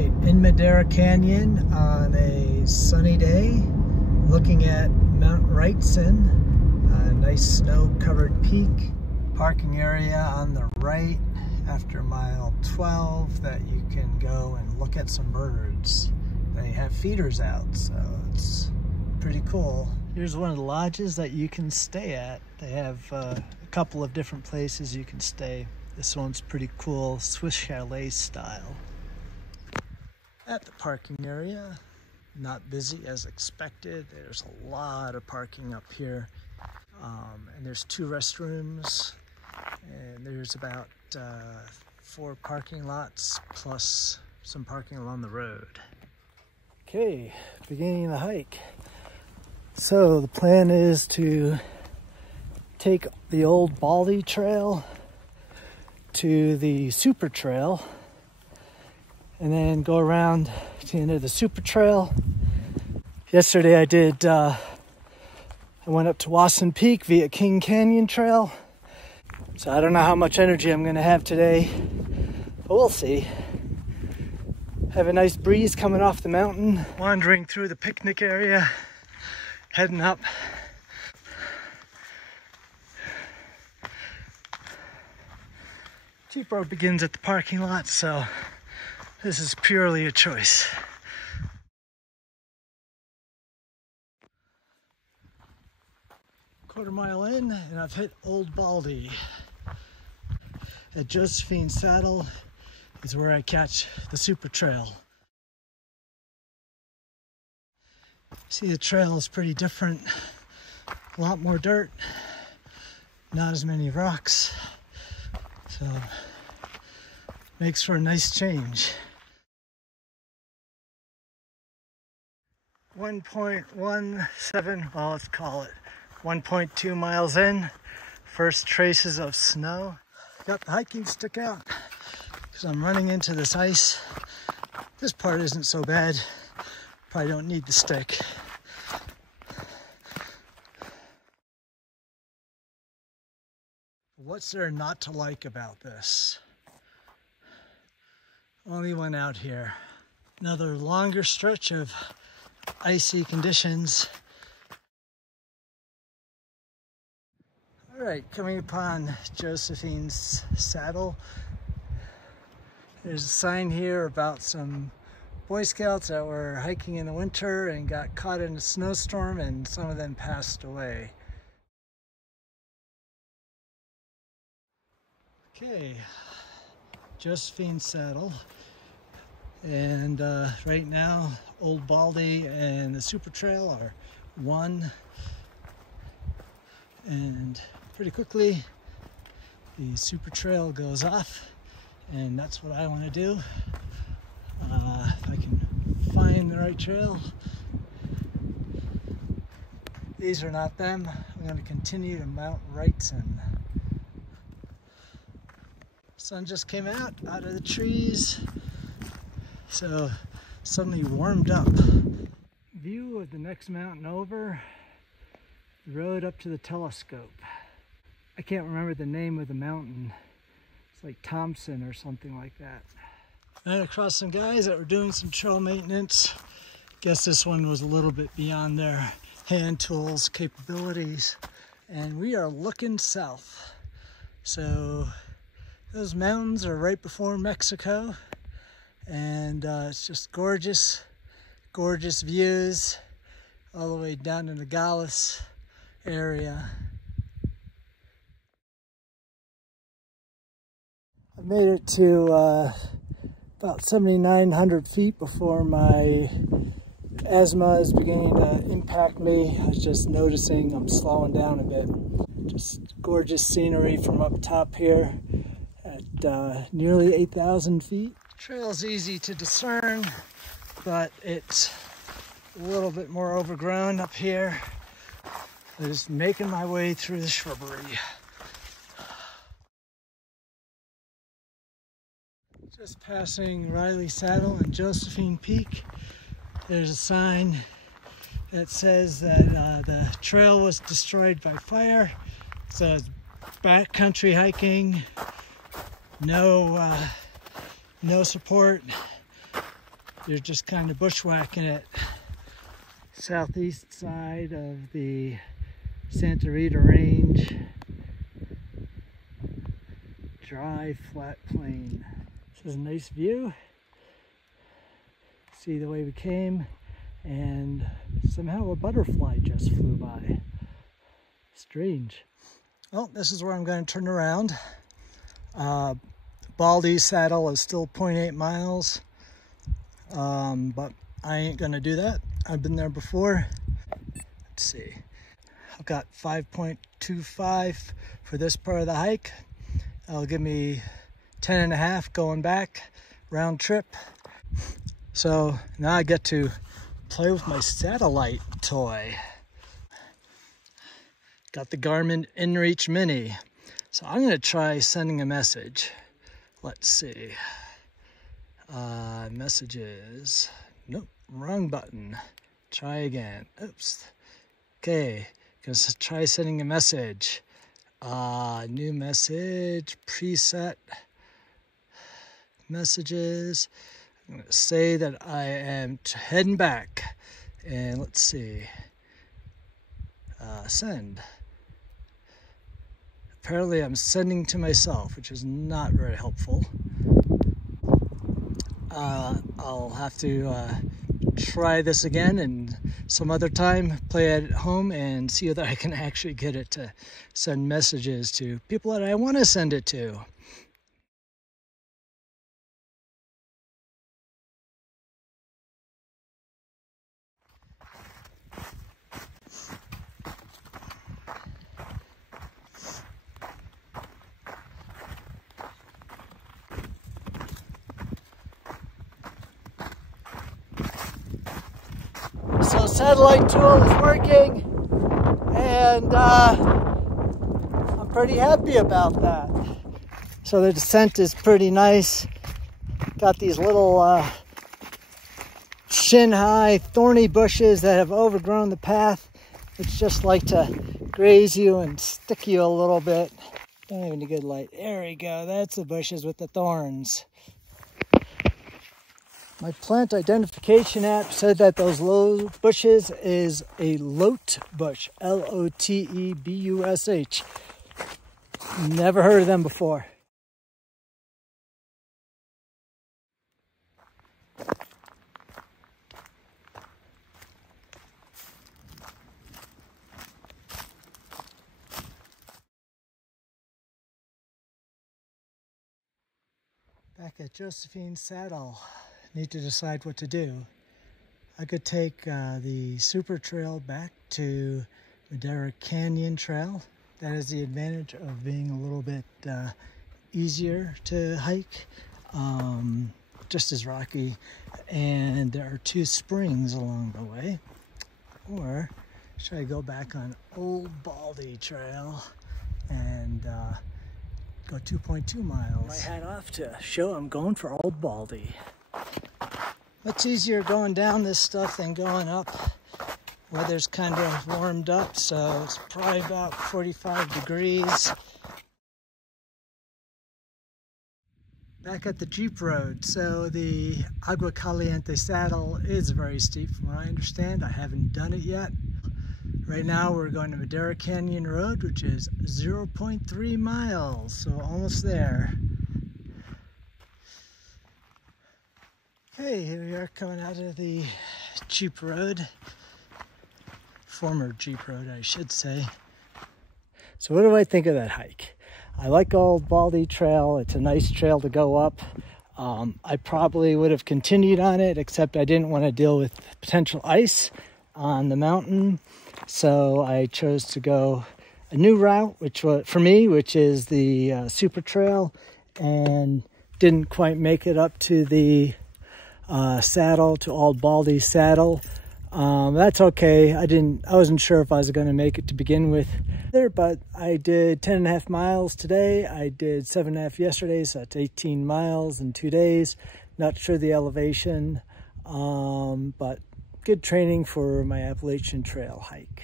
right, in Madera Canyon on a sunny day, looking at Mount Wrightson, a nice snow-covered peak. Parking area on the right after mile 12 that you can go and look at some birds. They have feeders out, so it's pretty cool. Here's one of the lodges that you can stay at. They have a couple of different places you can stay. This one's pretty cool, Swiss chalet style. At the parking area, not busy as expected. There's a lot of parking up here. And there's 2 restrooms, and there's about 4 parking lots plus some parking along the road. Okay, beginning the hike. So the plan is to take the Old Baldy Trail to the Super Trail and then go around to the end of the Super Trail. Yesterday I went up to Wrightson Peak via King Canyon Trail. So I don't know how much energy I'm gonna have today, but we'll see. Have a nice breeze coming off the mountain. Wandering through the picnic area, heading up. Jeep road begins at the parking lot, so this is purely a choice. Quarter mile in, and I've hit Old Baldy. At Josephine Saddle is where I catch the Super Trail. See, the trail is pretty different. A lot more dirt, not as many rocks, so makes for a nice change. 1.17, well, let's call it 1.2 miles in. First traces of snow. Got the hiking stick out because I'm running into this ice. This part isn't so bad. Probably don't need the stick. What's there not to like about this? Only one out here. Another longer stretch of icy conditions. All right, coming upon Josephine's Saddle. There's a sign here about some Boy Scouts that were hiking in the winter and got caught in a snowstorm, and some of them passed away. Okay, Josephine Saddle. And right now, Old Baldy and the Super Trail are one. And pretty quickly, the Super Trail goes off, and that's what I want to do. If I can find the right trail. These are not them. I'm going to continue to Mount Wrightson. Sun just came out of the trees, so suddenly warmed up. View of the next mountain over. The road up to the telescope. I can't remember the name of the mountain. It's like Thompson or something like that. Ran across some guys that were doing some trail maintenance. Guess this one was a little bit beyond their hand tools capabilities. And we are looking south. So those mountains are right before Mexico. And it's just gorgeous, gorgeous views all the way down to Nogales area. I made it to about 7,900 feet before my asthma is beginning to impact me. I was just noticing I'm slowing down a bit. Just gorgeous scenery from up top here at nearly 8,000 feet. Trail's easy to discern, but it's a little bit more overgrown up here. I'm just making my way through the shrubbery. Just passing Riley Saddle and Josephine Peak. There's a sign that says that the trail was destroyed by fire. So it's backcountry hiking, no support, You're just kind of bushwhacking it. Southeast side of the Santa Rita range. Dry, flat plain. This is a nice view. See the way we came, and somehow a butterfly just flew by. Strange. Well, this is where I'm going to turn around. Baldy Saddle is still 0.8 miles, but I ain't going to do that. I've been there before. Let's see. I've got 5.25 for this part of the hike. That'll give me 10.5 going back, round trip. So now I get to play with my satellite toy. Got the Garmin InReach Mini. So I'm going to try sending a message. Let's see. Messages. Nope, wrong button. Try again. Oops. Okay, gonna try sending a message. New message, preset messages. I'm gonna say that I am heading back, and let's see. Send. Apparently I'm sending to myself, which is not very helpful. I'll have to try this again and some other time, play it at home and see whether I can actually get it to send messages to people that I want to send it to. So satellite tool is working, and I'm pretty happy about that. So the descent is pretty nice. Got these little shin-high thorny bushes that have overgrown the path, which just like to graze you and stick you a little bit. Don't have any good light. There we go. That's the bushes with the thorns. My plant identification app said that those low bushes is a lote bush, L-O-T-E-B-U-S-H. Never heard of them before. Back at Josephine Saddle. Need to decide what to do. I could take the super trail back to Madera Canyon trail. That is the advantage of being a little bit easier to hike, just as rocky, and there are 2 springs along the way. Or should I go back on Old Baldy Trail and go 2.2 miles? My hat off to show I'm going for Old Baldy. Much easier going down this stuff than going up. Weather's kind of warmed up, so it's probably about 45 degrees. Back at the Jeep Road, so the Agua Caliente Saddle is very steep from what I understand. I haven't done it yet. Right now we're going to Madera Canyon Road, which is 0.3 miles, so almost there. Okay, here we are coming out of the Jeep Road. Former Jeep Road, I should say. So what do I think of that hike? I like Old Baldy Trail. It's a nice trail to go up. I probably would have continued on it, except I didn't want to deal with potential ice on the mountain. So I chose to go a new route, which was for me, which is the super trail, and didn't quite make it up to the saddle, to Old Baldy Saddle. That's okay. I wasn't sure if I was going to make it to begin with there, but I did 10.5 miles today. I did 7.5 yesterday, so that's 18 miles in 2 days. Not sure the elevation, but good training for my Appalachian Trail hike.